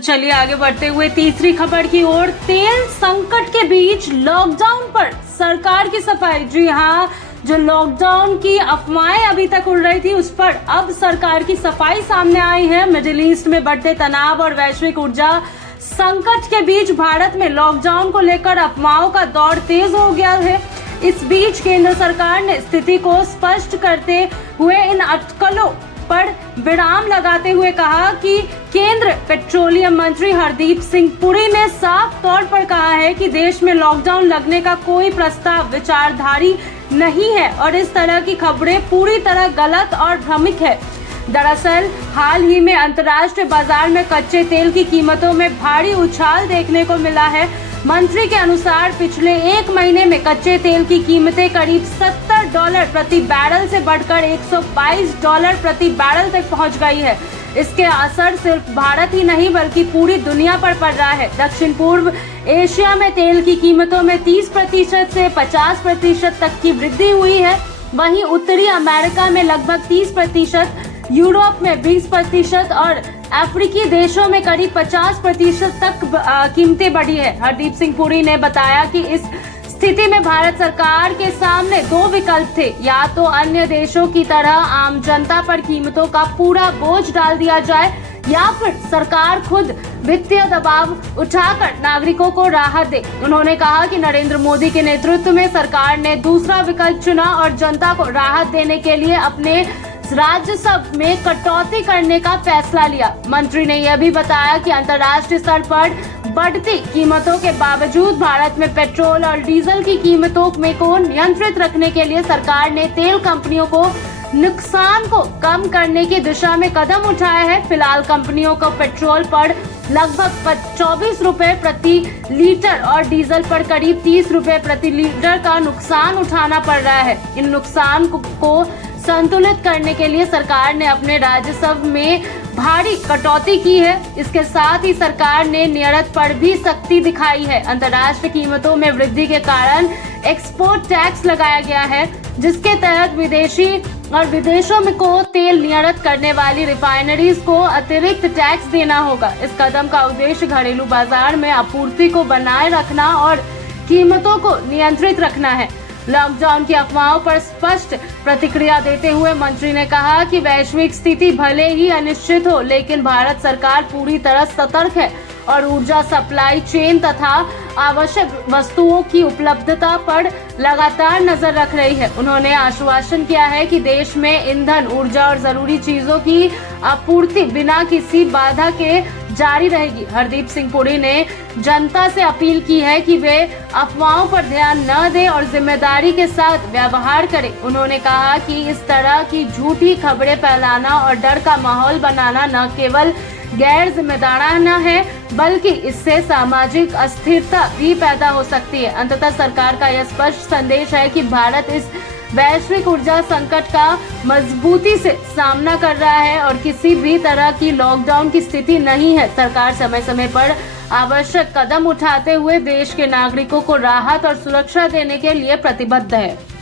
तो चलिए आगे बढ़ते हुए तीसरी खबर की ओर। तेल संकट के बीच लॉकडाउन पर सरकार की सफाई। जी हां, जो लॉकडाउन की अफवाहें अभी तक उड़ रही थी उस पर अब सरकार की सफाई सामने आई है। मिडिल ईस्ट में बढ़ते तनाव और वैश्विक ऊर्जा संकट के बीच भारत में लॉकडाउन को लेकर अफवाहों का दौर तेज हो गया है। इस बीच केंद्र सरकार ने स्थिति को स्पष्ट करते हुए इन अटकलों पर विराम लगाते हुए कहा कि केंद्र पेट्रोलियम मंत्री हरदीप सिंह पुरी ने साफ तौर पर कहा है कि देश में लॉकडाउन लगने का कोई प्रस्ताव विचारधारी नहीं है और इस तरह की खबरें पूरी तरह गलत और भ्रमिक है। दरअसल हाल ही में अंतर्राष्ट्रीय बाजार में कच्चे तेल की कीमतों में भारी उछाल देखने को मिला है। मंत्री के अनुसार पिछले एक महीने में कच्चे तेल की कीमतें करीब $70 प्रति बैरल से बढ़कर $122 प्रति बैरल तक पहुंच गई है। इसके असर सिर्फ भारत ही नहीं बल्कि पूरी दुनिया पर पड़ रहा है। दक्षिण पूर्व एशिया में तेल की कीमतों में 30% से 50% तक की वृद्धि हुई है। वहीं उत्तरी अमेरिका में लगभग 30%, यूरोप में 20% और अफ्रीकी देशों में करीब 50% तक कीमतें बढ़ी है। हरदीप सिंह पुरी ने बताया कि इस स्थिति में भारत सरकार के सामने दो विकल्प थे, या तो अन्य देशों की तरह आम जनता पर कीमतों का पूरा बोझ डाल दिया जाए या फिर सरकार खुद वित्तीय दबाव उठाकर नागरिकों को राहत दे। उन्होंने कहा कि नरेंद्र मोदी के नेतृत्व में सरकार ने दूसरा विकल्प चुना और जनता को राहत देने के लिए अपने राजस्व में कटौती करने का फैसला लिया। मंत्री ने यह भी बताया कि अंतर्राष्ट्रीय स्तर पर बढ़ती कीमतों के बावजूद भारत में पेट्रोल और डीजल की कीमतों को नियंत्रित रखने के लिए सरकार ने तेल कंपनियों को नुकसान को कम करने की दिशा में कदम उठाया है। फिलहाल कंपनियों को पेट्रोल पर लगभग 24 रुपए प्रति लीटर और डीजल पर करीब 30 रुपए प्रति लीटर का नुकसान उठाना पड़ रहा है। इन नुकसान को संतुलित करने के लिए सरकार ने अपने राजस्व में भारी कटौती की है। इसके साथ ही सरकार ने निर्यात पर भी सख्ती दिखाई है। अंतर्राष्ट्रीय कीमतों में वृद्धि के कारण एक्सपोर्ट टैक्स लगाया गया है, जिसके तहत विदेशी और विदेशों में को तेल निर्यात करने वाली रिफाइनरीज को अतिरिक्त टैक्स देना होगा। इस कदम का उद्देश्य घरेलू बाजार में आपूर्ति को बनाए रखना और कीमतों को नियंत्रित रखना है। लॉकडाउन की अफवाहों पर स्पष्ट प्रतिक्रिया देते हुए मंत्री ने कहा कि वैश्विक स्थिति भले ही अनिश्चित हो, लेकिन भारत सरकार पूरी तरह सतर्क है और ऊर्जा सप्लाई चेन तथा आवश्यक वस्तुओं की उपलब्धता पर लगातार नजर रख रही है। उन्होंने आश्वासन किया है कि देश में ईंधन, ऊर्जा और जरूरी चीजों की आपूर्ति बिना किसी बाधा के जारी रहेगी। हरदीप सिंह पुरी ने जनता से अपील की है कि वे अफवाहों पर ध्यान न दें और जिम्मेदारी के साथ व्यवहार करें। उन्होंने कहा कि इस तरह की झूठी खबरें फैलाना और डर का माहौल बनाना न केवल गैर जिम्मेदाराना है बल्कि इससे सामाजिक अस्थिरता भी पैदा हो सकती है। अंततः सरकार का यह स्पष्ट संदेश है कि भारत इस वैश्विक ऊर्जा संकट का मजबूती से सामना कर रहा है और किसी भी तरह की लॉकडाउन की स्थिति नहीं है। सरकार समय समय पर आवश्यक कदम उठाते हुए देश के नागरिकों को राहत और सुरक्षा देने के लिए प्रतिबद्ध है।